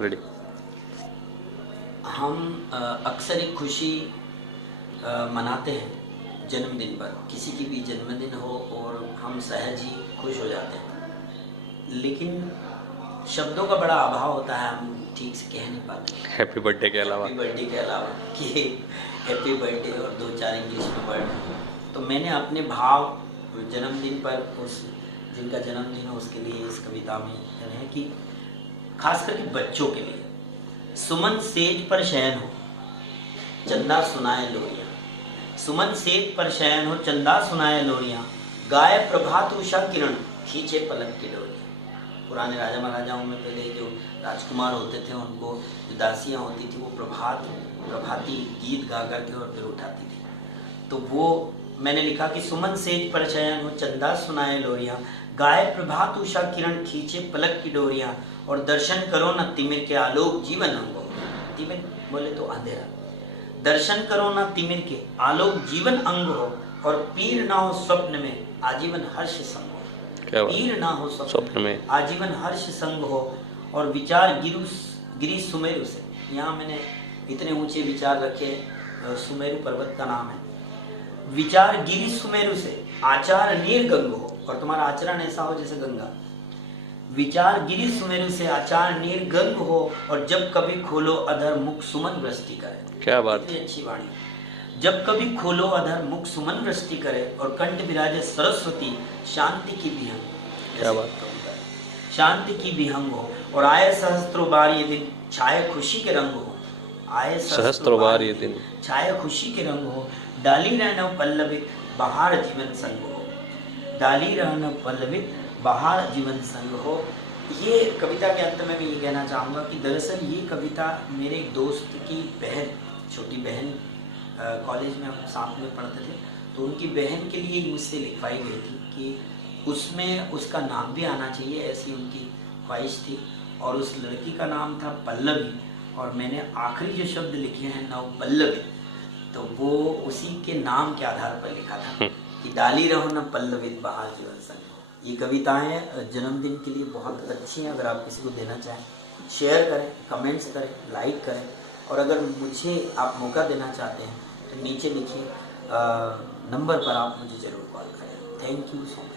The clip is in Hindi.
रेडी। हम अक्सर एक खुशी मनाते हैं जन्मदिन पर, किसी की भी जन्मदिन हो और हम सहज ही खुश हो जाते हैं, लेकिन शब्दों का बड़ा अभाव होता है, हम ठीक से कह नहीं पाते हैप्पी बर्थडे के अलावा। हैप्पी बर्थडे के अलावा कि हैप्पी बर्थडे और दो चार इंग्लिश में वर्ड। तो मैंने अपने भाव जन्मदिन पर, उस जिनका जन्मदिन हो उसके लिए इस कविता में कहे हैं कि खास करके बच्चों के लिए, सुमन सेज पर शयन हो चंदा सुनाए लोरियां, सुमन सेज पर शयन हो चंदा सुनाए लोरियां, गाय प्रभात उषा किरण खींचे पलक की डोरियां। पुराने राजा महाराजाओं में पहले जो राजकुमार होते थे, उनको जो दासियां होती थी, वो प्रभाती गीत गा करके और फिर उठाती थी। तो वो मैंने लिखा कि सुमन सेज पर शयन हो चंदा सुनाए लोरियां, गाय प्रभात उषा किरण खींचे पलक की डोरियां, और दर्शन करो न तिमिर के आलोक जीवन अंग हो। तिमिर बोले तो अंधेरा, दर्शन करो न तिमिर के आलोक जीवन अंग हो, और पीर ना हो स्वप्न में आजीवन हर्ष संग हो। पीर ना हो स्वप्न में आजीवन हर्ष संग हो, और विचार गिरी सुमेरु से। यहाँ मैंने इतने ऊंचे विचार रखे, सुमेरु पर्वत का नाम है। विचार गिरी सुमेरु से आचार नीर गंग हो, और तुम्हारा आचरण ऐसा हो जैसे गंगा। विचार गिरी सुमेरु से आचार नीर गंग हो, और जब कभी खोलो अधर मुख सुमन वृष्टि करे। क्या बात, इतनी अच्छी वाणी। जब कभी खोलो अधर मुख सुमन वृष्टि करे, और कंठ विराजे सरस्वती शांति की विहंग। क्या बात, शांति की विहंग हो, और आए सहस्त्रों बार ये दिन छाए खुशी के रंग हो। आए सहस्त्रों बार ये दिन छाए खुशी के रंग हो, डाली रहना पल्लवित बहार जीवन संग हो। डाली रहना पल्लवित बहार जीवन संग हो। ये कविता के अंत में मैं ये कहना चाहूँगा कि दरअसल ये कविता मेरे एक दोस्त की बहन, छोटी बहन, कॉलेज में हम साथ में पढ़ते थे, तो उनकी बहन के लिए मुझसे लिखवाई गई थी कि उसमें उसका नाम भी आना चाहिए, ऐसी उनकी ख्वाहिश थी। और उस लड़की का नाम था पल्लवी, और मैंने आखिरी जो शब्द लिखे हैं नव पल्लवी, तो वो उसी के नाम के आधार पर लिखा था कि डाली रहो न पल्लवित बहार जीवन संग हो। ये कविताएं जन्मदिन के लिए बहुत अच्छी हैं। अगर आप किसी को देना चाहें, शेयर करें, कमेंट्स करें, लाइक करें, और अगर मुझे आप मौका देना चाहते हैं तो नीचे लिखिए नंबर पर आप मुझे ज़रूर कॉल करें। Thank you so much.